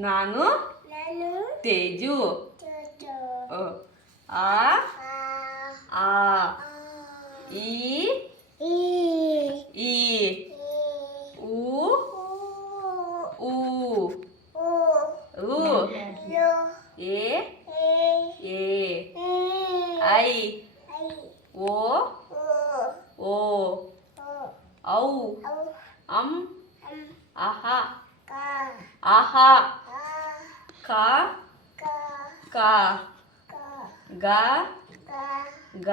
ನಾನು ತೇಜು. ಆ ಆ ಈ ಈ ಊ ಊ ರು ಎ ಎ ಐ ಓ ಓ ಔ ಅಂ ಅಹ ಅಹ ಕ ಕ ಗ ಗ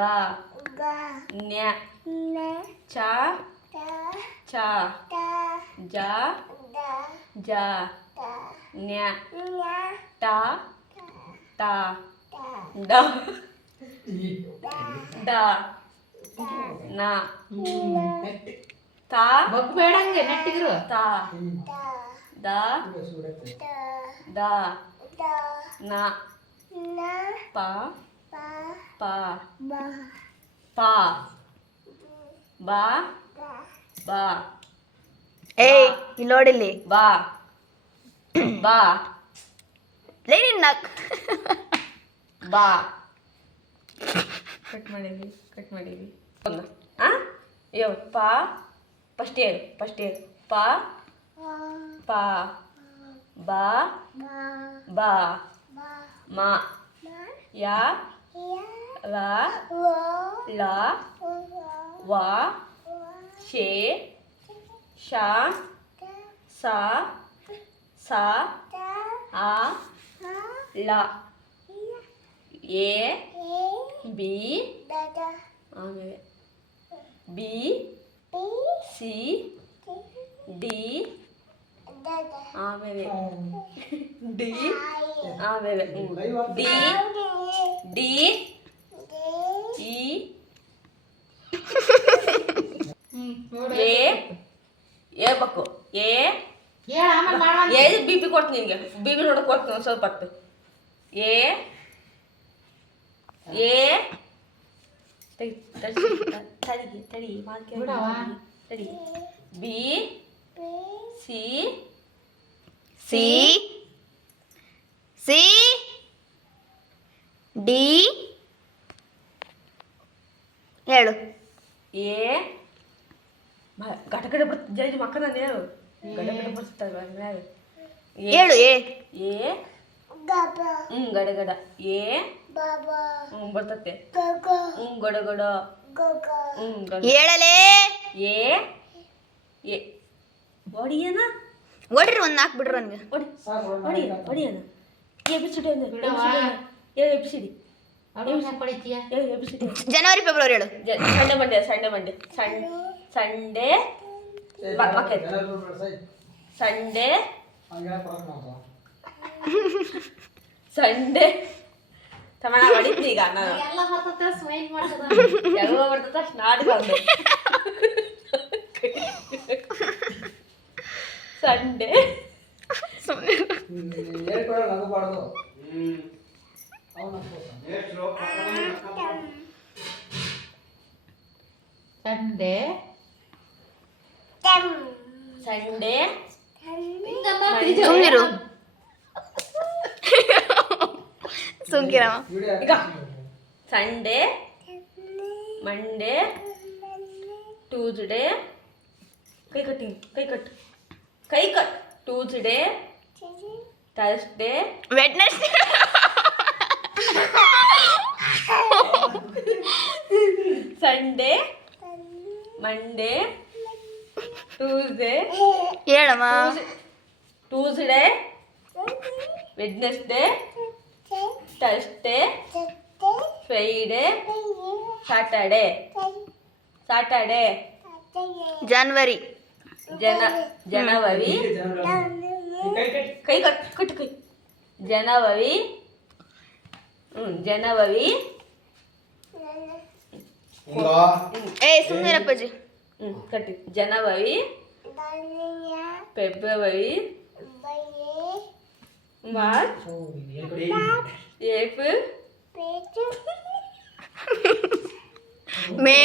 ನ್ಯ ಚ ಛ ಜ ಜ ನ್ಯ ಟ ಟ ಡ ಡ ನ ತ ಬೇಡಂಗೆ ನೆಟ್ಟಿದ್ರು ತ ದ ದ ನ ಪ ಪ ಪ ಬ ಬ ಏಯ್ ಇಲ್ಲಿ ನೋಡಿಲ್ಲಿ ಬಾ ಬಾ ಲೇ ನಿನ್ನ ಬಾ ಕಟ್ ಮಾಡೀವಿ ಆ ಯೋ ಪ ಫಸ್ಟ್ ಇಯರ್ ಪ ಪ ಬ ಬ ಮ ಯ ರ ಲ ವ ಶೇ ಶ ಸ ಸ ಆ ಲ ಎ ಬಿ ಆಮೇಲೆ ಬಿ ಸಿ ಡಿ ಆಮೇಲೆ ಡಿ ಆಮೇಲೆ ಡಿ ಡಿ ಇ ಎ ಹೇಳ್ಬೇಕು ಎ ಬಿ ಪಿ ಕೊಡ್ತೀನಿ ನಿನಗೆ ಬಿ ಪಿ ನೋಡಕ್ ಕೊಡ್ತೀನಿ ಒಂದು ಸ್ವಲ್ಪ ಹೊತ್ತು ಎ ತಡಿ ತಡಿ B C C C D ಹೇಳು ಎ ಗಟ ಗಡ ಬರ್ತ ಜಲ್ದಿ ಮಕ್ಕ ನಾನು ಹೇಳು ಗಡ ಗಡ ಬರ್ತಾವ ಹೇಳು ಎ ಗಡ ಗಡ ಎ ಬರ್ತತೆ ಗಡ ಗಡ ಹೇಳಲೇ ಎ ಎ ಒಡಿಯನ ಓಡ್ರಿ ಒಂದು ನಾಲ್ಕು ಬಿಡ್ರಿ ನನಗೆ ಒಡಿಯನ A B C D A B C D January February ಹೇಳು ಸಂಡೇ ಸಂಡೇ ತಮ್ಮ ಹೊಡಿತೀನಿ ಈಗ ನಾನು ಎಲ್ಲ ಬರ್ತದ ನಾಡು ಬಂದೆ ಸಂಡೇ ಸಂಡೇ ಸುಮ್ನಿರು ಸುಮ್ಕಿರಮ್ಮ ಈಗ ಸಂಡೇ ಮಂಡೇ ಟ್ಯೂಸ್ಡೇ ಕೈ cut Tuesday Thursday Wednesday Sunday Monday Tuesday ಹೇಳಮ್ಮ Tuesday Wednesday Thursday Friday Saturday January January ಕೈ ಜನವರಿ ಜನವರಿ ಏ ಸುಮ್ಮನಿರಪ್ಪಾಜಿ ಕಟ್ಟಿ January February March April May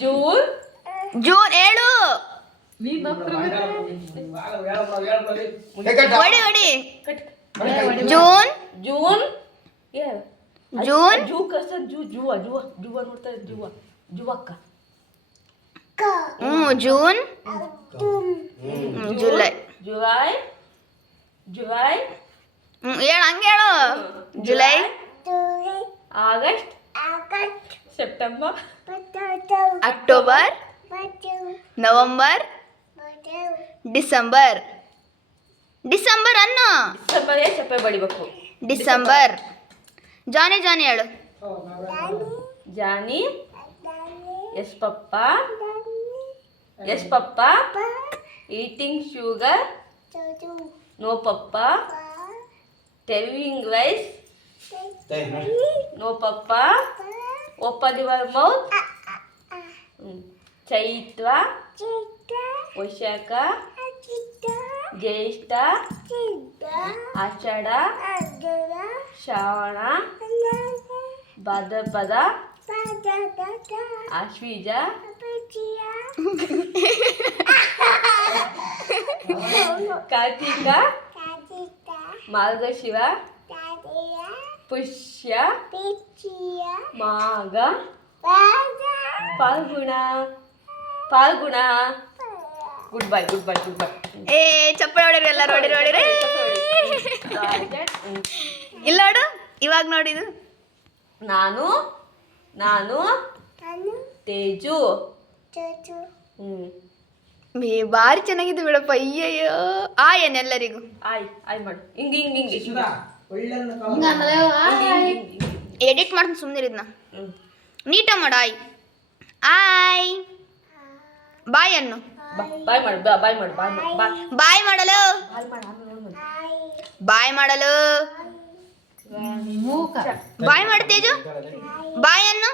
June June ಹೇಳು ಹೊಡಿ ಹೊಡಿ ಜೂನ್ ಜೂನ್ ಹೇಳು ಜೂನ್ ಜೂ ಕಸ ಜೂ ಜೂವ ಜೂವ ಜೂವ ನೋಡ್ತಾರೆ ಜೂವ ಜುವಕ್ಕ ಜೂನ್ ಜುಲೈ ಜುಲೈ ಜುಲೈ ಹೇಳು ಹಂಗೆ ಹೇಳು July August September October November December December ಅನ್ನು ಡಿಸೆಂಬರ್ ಚಪ್ಪೆ ಬಡಿಬೇಕು ಡಿಸೆಂಬರ್ ಜಾನಿ ಜಾನಿ ಹೇಳು Johnny yes papa eating sugar no papa telling lies no papa open your mouth ಚೈತ್ರ ವೈಶಾಖ ಜ್ಯೇಷ್ಠ ಆಷಾಢ ಶ್ರಾವಣ ಭಾದ್ರಪದ ಆಶ್ವೀಜ ಕಾರ್ತಿಕ ಮಾರ್ಗಶಿರ ಪುಷ್ಯ ಮಾಘ ಫಾಲ್ಗುಣ ಗುಡ್ ಬೈ ಏ ಚಪ್ಪಳ ಹೊಡಿರಿ ಎಲ್ಲರೂ ಹೊಡಿರಿ ಹೊಡಿರಿ ಇಲ್ಲ ನೋಡು ಇವಾಗ ನೋಡಿದು ನಾನು ತೇಜು ಭಾರಿ ಚೆನ್ನಾಗಿದ್ದು ಬಿಡಪ್ಪ ಅಯ್ಯಯ್ಯೋ ಏನೆಲ್ಲರಿಗೂ ಆಯ್ ಮಾಡು ಹಿಂಗೆ ಎಡಿಟ್ ಮಾಡ್ತೀನಿ ಸುಮ್ಮನಿರಿದ್ನ ನೀಟಾಗಿ ಮಾಡು ಆಯ್ ಬಾಯ್ ಅನ್ನು ಬಾಯ್ ಮಾಡು ಬಾಯ್ ಮಾಡಲು ಬಾಯ್ ಮಾಡಲು ಬಾಯ್ ಮಾಡು ತೇಜು ಬಾಯ್ ಅನ್ನು